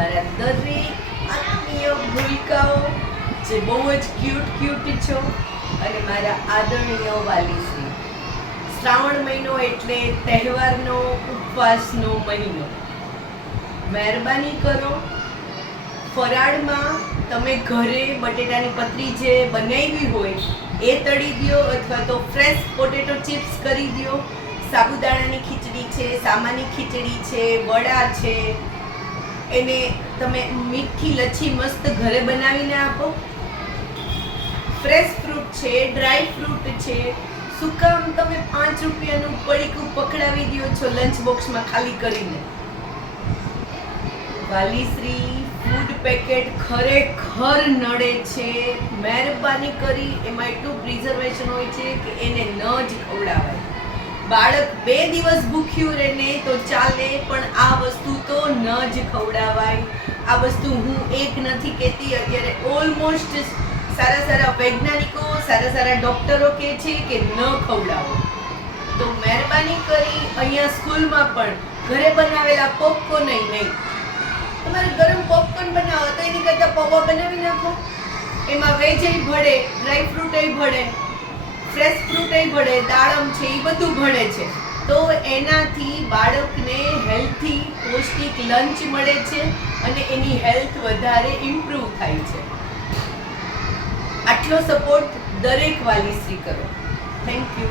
મારા દરેક આત્મીય ભૂલકાઓ જે બહુ જ ક્યુટ છો અને મારા આદરણીય વાલીશ્રી. શ્રાવણ મહિનો એટલે તહેવારનો ઉપવાસનો મહિનો. મહેરબાની કરો, ફરાળમાં તમે ઘરે બટેટાની પતરી જે બનાવી હોય એ તળી દો અથવા તો ફ્રેશ પોટેટો ચિપ્સ કરી દો. સાબુદાણાની ખીચડી છે, સામાની ખીચડી છે, વડા છે, એને તમે મીઠી લચ્છી મસ્ત ઘરે બનાવીને આપો. ફ્રેશ ફ્રૂટ છે, ડ્રાય ફ્રૂટ છે, શું કામ તમે 5 રૂપિયાનું પડીકું પકડાવી દો છો લંચ બોક્સમાં ખાલી કરીને. વાલીશ્રી, ફૂડ પેકેટ ખરેખર નડે છે. મહેરબાની કરી, એમાં એટલું પ્રિઝર્વેશન હોય છે કે એને ન જ ખવડાવાય. બાળક 2 દિવસ ભૂખ્યું રહે ને તો ચાલે, પણ આ વસ્તુ તો ન જ ખવડાવાય. આ વસ્તુ હું એક નથી કહેતી, અત્યારે ઓલમોસ્ટ સારા વૈજ્ઞાનિકો, સારા ડોક્ટરો કહે છે કે ન ખવડાવો. તો મહેરબાની કરી અહીંયા સ્કૂલમાં પણ ઘરે બનાવેલા પોપકોર્ન નહીં, તમારે ગરમ પોપકોર્ન બનાવો તો એની કરતાં પૌવા બનાવી નાખો. એમાં વેજ ભળે, ડ્રાય ફ્રૂટ ભળે, ફ્રેશ ફ્રૂટ ભળે, દાડમ છે, એ બધું ભળે છે. તો એનાથી બાળકને હેલ્થી પૌષ્ટિક લંચ મળે છે અને એની હેલ્થ વધારે ઇમ્પ્રૂવ થાય છે. આટલો સપોર્ટ દરેક વાલીશ્રી કરો. Thank you.